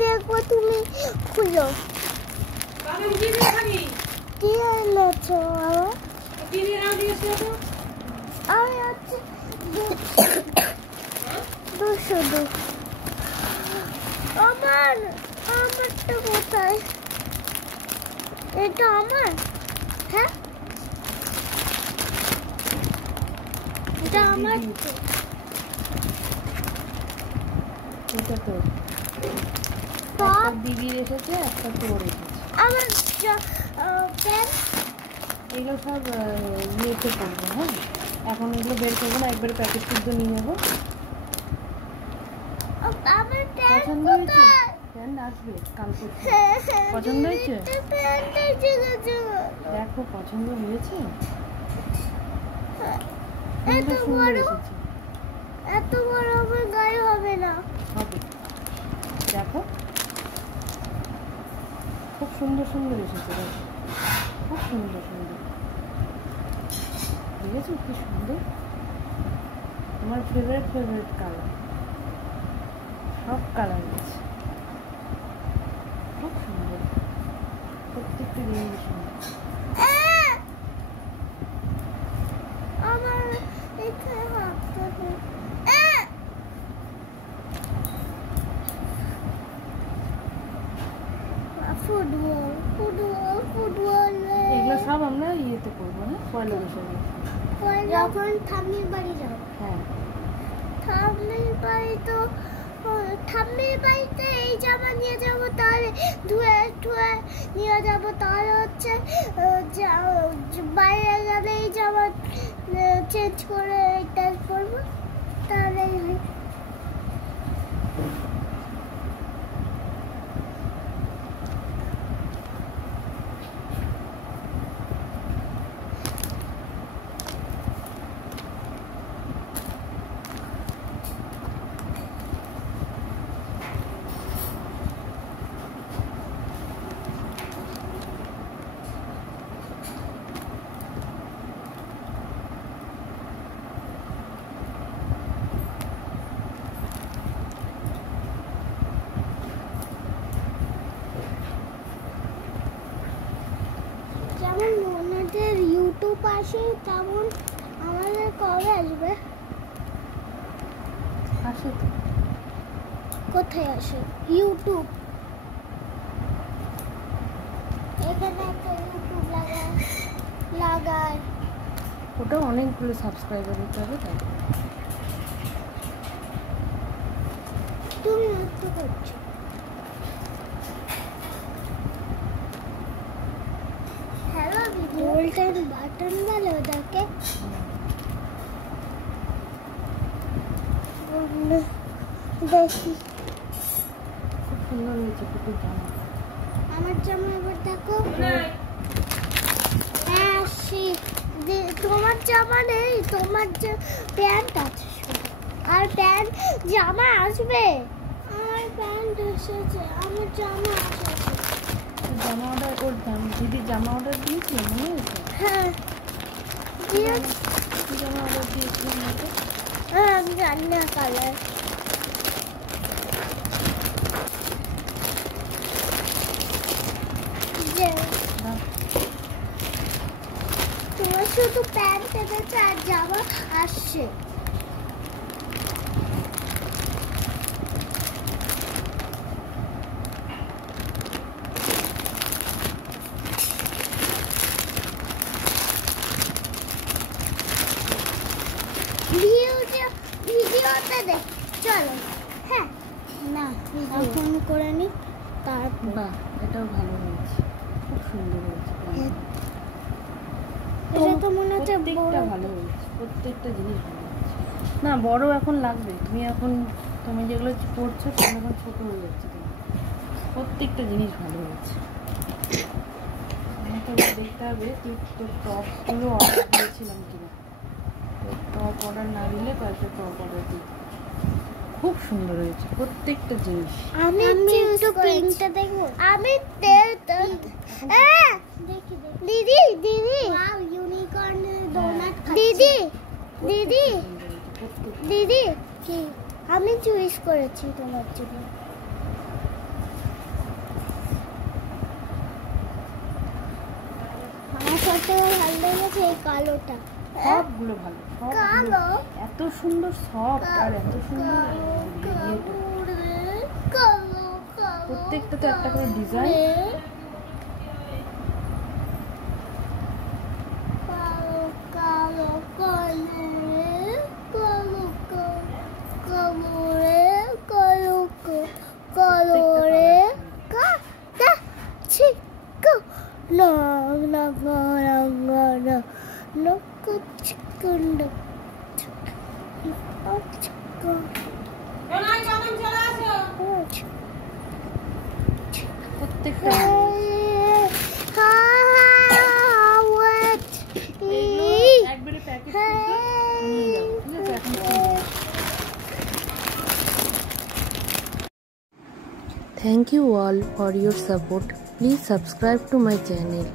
দেখবো তুমি খুলো কি এনেছো আমি হচ্ছে 200 আমারটা কোথায় এটা আমার হ্যাঁ এটা আমার এটা তো দিদির এসেছে একটা তোর এসেছে আমার পেন এগুলো সব ইয়েতে করবো হ্যাঁ এখন এগুলো বের করবো না একবারে প্যাকেট শুদ্ধ নিয়ে নেবো আমার পছন্দ হয়েছে প্যান্ট আসবে কালকে পছন্দ হয়েছে দেখো পছন্দ হয়েছে এত বড় আমার গায়ে হবে না হবে দেখো খুব সুন্দর সুন্দর এসেছে দেখো খুব সুন্দর সুন্দর দেখেছো কি সুন্দর আমার ফেভারিট কালার সব কালার আছে খুব সুন্দর প্রত্যেকটা জিনিস সুন্দর আমার এখানে হাতটা ফুটবল এগুলো সব আমরা ইয়েতে করবো হ্যাঁ পয়লা বৈশাখে যখন ঠাম্মির বাড়ি যাবো হ্যাঁ ঠাম্মির বাড়ি তো ঠাম্মির বাড়িতে এই জামা নিয়ে যাবো তাহলে ধুয়ে নিয়ে যাবো তাহলে হচ্ছে বাইরে গেলে এই জামা চেঞ্জ করে এটা করবো তাহলে যেমন ওনাদের ইউটিউব আসে তেমন আমাদের কবে আসবে আসে তো কোথায় আসে ইউটিউব এখানে একটা ইউটিউব লাগায় ওটা অনেকগুলো সাবস্ক্রাইবার হতে হবে তাই তুমি নষ্ট করছো হ্যালো গোল্ডেন বাটন বলে ওটাকে দেখি খুব সুন্দর হয়েছে কুকুর জামা আমার জামা এবার দেখো হ্যাঁ তোমার জামা নেই তোমার প্যান্ট আছে আর প্যান্ট জামা আসবে আমার প্যান্ট এসেছে আমার জামা এসেছে জামা অর্ডার করতাম দিদির জামা অর্ডার দিয়েছি মনে হয়েছে হ্যাঁ কি জামা অর্ডার দিয়েছিলাম ওটা হ্যাঁ আমি জানি না কালার তোমার শুধু প্যান্ট এনেছে আর জামা আসছে ভিডিওতে দেখ চলো হ্যাঁ না ফোন করে নি তারপর বাহ এটাও ভালো হয়েছে খুব সুন্দর হয়েছে এটা তো মনে হচ্ছে প্রত্যেকটা ভালো হয়েছে প্রত্যেকটা জিনিস ভালো হয়েছে না বড় এখন লাগবে তুমি যেগুলো পড়ছো সেগুলো এখন ছোট হয়ে যাচ্ছে প্রত্যেকটা জিনিস ভালো হয়েছে আমাকে দেখতে হবে তুই তোর টপগুলো অর্ডার দিয়েছিলাম কিনা টপ অর্ডার না দিলে কয়েকটা টপ অর্ডার দিই খুব সুন্দর হয়েছে প্রত্যেকটা জিনিস আমি একটু প্রিন্টটা দেখবো আমি দিদি ওয়াও ইউনিকর্ন ডোনাট দিদি কি আমি চুজ করেছি তোমার জন্য থেকে ভালো লেগেছে এই কালোটা। সবগুলো ভালো, কালো এত সুন্দর সফট আর এত সুন্দর কালো কালো প্রত্যেকটা তো একটা করে ডিজাইন। কালো কালো কালো কালো কালো রে কালো কালো রে কাটা চিকু না না না না না no chicken প্রত্যেকটা একবারে প্যাকেট নিয়ে যাও, ঠিক আছে? এখন Thank you all for your support. Please subscribe to my channel.